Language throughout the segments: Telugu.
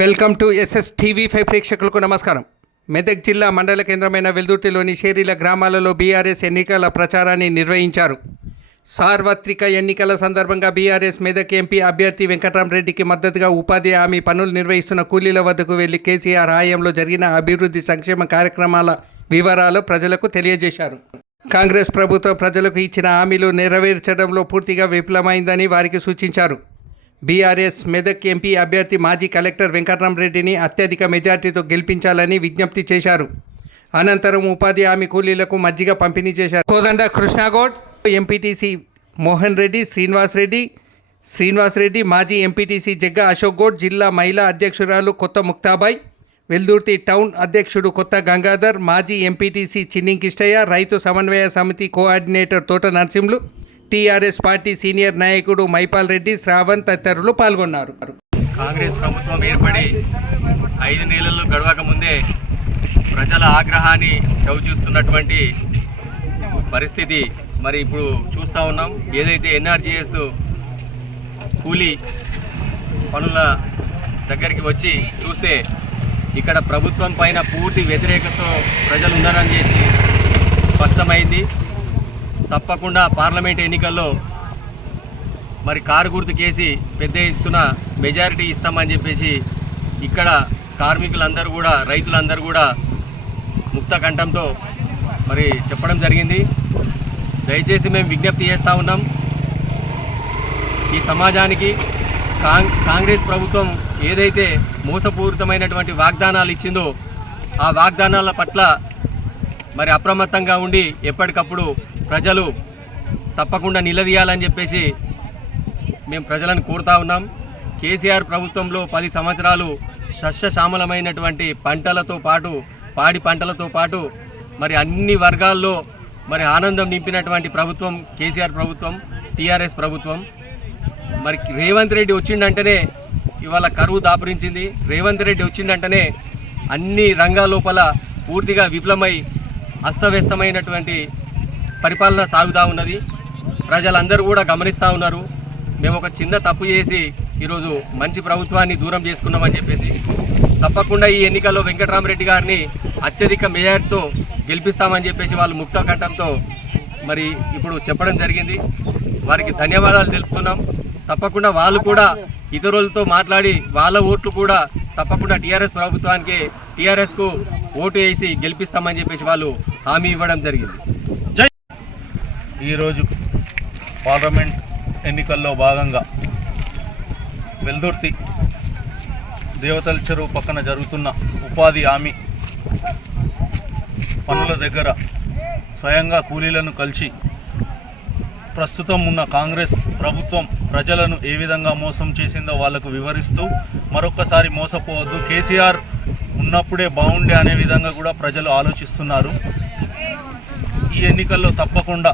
వెల్కమ్ టు SSTV5 ప్రేక్షకులకు నమస్కారం. మెదక్ జిల్లా మండల కేంద్రమైన వెల్దుర్తిలోని షేరీల గ్రామాలలో బీఆర్ఎస్ ఎన్నికల ప్రచారాన్ని నిర్వహించారు. సార్వత్రిక ఎన్నికల సందర్భంగా బీఆర్ఎస్ మెదక్ ఎంపీ అభ్యర్థి వెంకట్రామరెడ్డికి మద్దతుగా ఉపాధి హామీ పనులు నిర్వహిస్తున్న కూలీల వద్దకు వెళ్లి కేసీఆర్ హయాంలో జరిగిన అభివృద్ధి సంక్షేమ కార్యక్రమాల వివరాలు ప్రజలకు తెలియజేశారు. కాంగ్రెస్ ప్రభుత్వం ప్రజలకు ఇచ్చిన హామీలు నెరవేర్చడంలో పూర్తిగా విఫలమైందని వారికి సూచించారు. బీఆర్ఎస్ మెదక్ ఎంపీ అభ్యర్థి మాజీ కలెక్టర్ వెంకట్రామరెడ్డిని అత్యధిక మెజార్టీతో గెలిపించాలని విజ్ఞప్తి చేశారు. అనంతరం ఉపాధి హామీ కూలీలకు మజ్జిగ పంపిణీ చేశారు. కోదండ కృష్ణగౌడ్, ఎంపీటీసీ మోహన్ రెడ్డి, శ్రీనివాస్ రెడ్డి, మాజీ ఎంపీటీసీ జగ్గ అశోక్ గౌడ్, జిల్లా మహిళా అధ్యక్షురాలు కొత్త ముక్తాబాయ్, వెల్దుర్తి టౌన్ అధ్యక్షుడు కొత్త గంగాధర్, మాజీ ఎంపీటీసీ చిన్నింకిష్టయ్య, రైతు సమన్వయ సమితి కోఆర్డినేటర్ తోట నరసింహులు, టీఆర్ఎస్ పార్టీ సీనియర్ నాయకుడు మైపాల్ రెడ్డి, శ్రావణ్ తదితరులు పాల్గొన్నారు. కాంగ్రెస్ ప్రభుత్వం ఏర్పడి 5 నెలలు గడవక ముందే ప్రజల ఆగ్రహాన్ని చవిచూస్తున్నటువంటి పరిస్థితి మరి ఇప్పుడు చూస్తూ ఉన్నాం. ఏదైతే ఎన్ఆర్జీఎస్ కూలీ పనుల దగ్గరికి వచ్చి చూస్తే ఇక్కడ ప్రభుత్వం పైన పూర్తి వ్యతిరేకతతో ప్రజలు ఉన్నారని చేసి స్పష్టమైంది. తప్పకుండా పార్లమెంట్ ఎన్నికల్లో మరి కారు గుర్తుకేసి పెద్ద ఎత్తున మెజారిటీ ఇస్తామని చెప్పేసి ఇక్కడ కార్మికులందరూ కూడా, రైతులందరూ కూడా ముక్త కంఠంతో మరి చెప్పడం జరిగింది. దయచేసి మేము విజ్ఞప్తి చేస్తూ ఉన్నాం, ఈ సమాజానికి కాంగ్రెస్ ప్రభుత్వం ఏదైతే మోసపూరితమైనటువంటి వాగ్దానాలు ఇచ్చిందో ఆ వాగ్దానాల పట్ల మరి అప్రమత్తంగా ఉండి ఎప్పటికప్పుడు ప్రజలు తప్పకుండా నిలదీయాలని చెప్పేసి మేము ప్రజలను కోరుతా ఉన్నాం. కేసీఆర్ ప్రభుత్వంలో 10 సంవత్సరాలు సస్యశ్యామలమైనటువంటి పంటలతో పాటు, పాడి పంటలతో పాటు మరి అన్ని వర్గాల్లో మరి ఆనందం నింపినటువంటి ప్రభుత్వం కేసీఆర్ ప్రభుత్వం, టీఆర్ఎస్ ప్రభుత్వం. మరి రేవంత్ రెడ్డి వచ్చిందంటేనే ఇవాళ కరువు దాపురించింది. రేవంత్ రెడ్డి వచ్చిందంటేనే అన్ని రంగాల లోపల పూర్తిగా విఫలమై అస్తవ్యస్తమైనటువంటి పరిపాలన సాగుతూ ఉన్నది. ప్రజలందరూ కూడా గమనిస్తూ ఉన్నారు. మేము ఒక చిన్న తప్పు చేసి ఈరోజు మంచి ప్రభుత్వాన్ని దూరం చేసుకున్నామని చెప్పేసి తప్పకుండా ఈ ఎన్నికల్లో వెంకట్రామరెడ్డి గారిని అత్యధిక మెజార్టీతో గెలిపిస్తామని చెప్పేసి వాళ్ళు ముక్త కంఠంతో మరి ఇప్పుడు చెప్పడం జరిగింది. వారికి ధన్యవాదాలు తెలుపుతున్నాం. తప్పకుండా వాళ్ళు కూడా ఇతరులతో మాట్లాడి వాళ్ళ ఓట్లు కూడా తప్పకుండా టీఆర్ఎస్ ప్రభుత్వానికి, టీఆర్ఎస్కు ఓటు వేసి గెలిపిస్తామని చెప్పేసి వాళ్ళు హామీ ఇవ్వడం జరిగింది. ఈరోజు పార్లమెంట్ ఎన్నికల్లో భాగంగా వెల్దుర్తి దేవతల చెరువు పక్కన జరుగుతున్న ఉపాధి హామీ పనుల దగ్గర స్వయంగా కూలీలను కలిసి ప్రస్తుతం ఉన్న కాంగ్రెస్ ప్రభుత్వం ప్రజలను ఏ విధంగా మోసం చేసిందో వాళ్లకు వివరిస్తూ మరొక్కసారి మోసపోవద్దు, కేసీఆర్ ఉన్నప్పుడే బాగుండే అనే విధంగా కూడా ప్రజలు ఆలోచిస్తున్నారు. ఈ ఎన్నికల్లో తప్పకుండా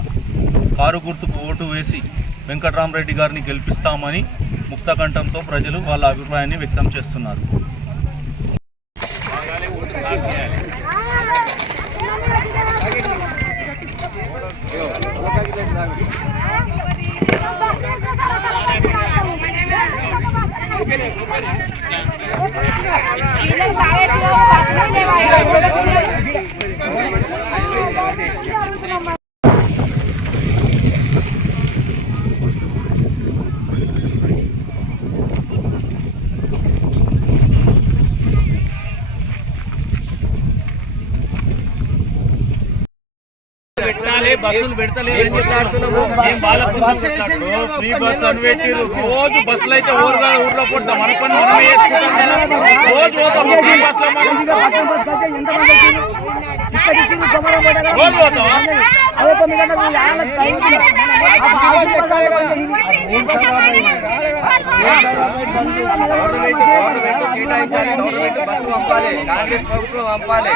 కారు గుర్తుకు ఓటు వేసి వెంకట్రామరెడ్డి గారిని గెలిపిస్తామని ముక్తకంఠంతో ప్రజలు వాళ్ళ అభిప్రాయాన్ని వ్యక్తం చేస్తున్నారు. బస్సులు పెడతలేదు, ఫ్రీ బస్ అని పెట్టిరు. రోజు బస్సులు అయితే ఊరుగా ఊర్లో కొడతాం, మన పని మనమే చేసుకుంటాం. రోజు పోతాం ఫ్రీ బస్సులో, రోజు పోతాం. కాంగ్రెస్ ప్రభుత్వం పంపాలి,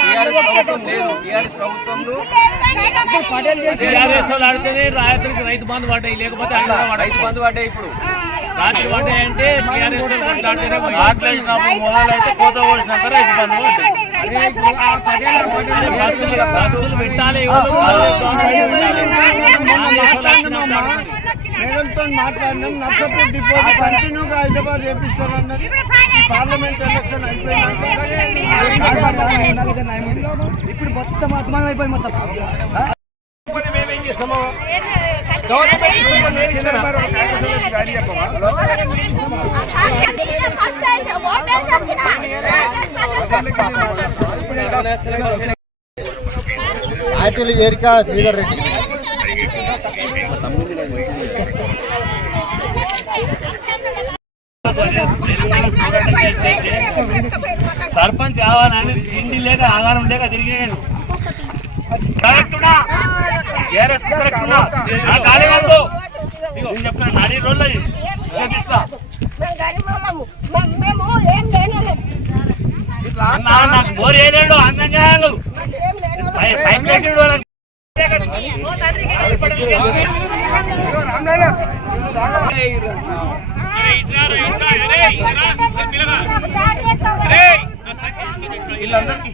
టీఆర్ఎస్ ప్రభుత్వం లేదు. టీఆర్ఎస్ ప్రభుత్వంలో రైతు బంధు పడ్డాయి, లేకపోతే రైతు బంధు పడ్డాయి. ఇప్పుడు రాత్రి పడ్డాయి అంటే మొదలైతే కోత పోసినాక రైతు బంధు బస్సులు పెట్టాలి. మేడంతో మాట్లాడినాం. నర్సాపూర్ డిపోట్ కంటిన్యూగా హైదరాబాద్ చేపిస్తారన్నది. పార్లమెంట్ ఎలక్షన్ అయిపోయినాక ఇప్పుడు మొత్తం అభిమానం అయిపోయింది. మొత్తం మేమేం చేస్తామో ఆర్టీలు ఏరిక శ్రీధర్ రెడ్డి సర్పంచ్ కావాలని తిండి లేక ఆహారం లేక తిరిగినాను. కరెక్టున్నా ఏఆర్ఎస్ కరెక్టున్నా నా ఖాళీ వాళ్ళు నేను చెప్తున్నా నడి రోజులు చూపిస్తా నాకు బోర్ వేయలేడు అందం చేయాలి పైప్ వేసాడు వీళ్ళందరికీ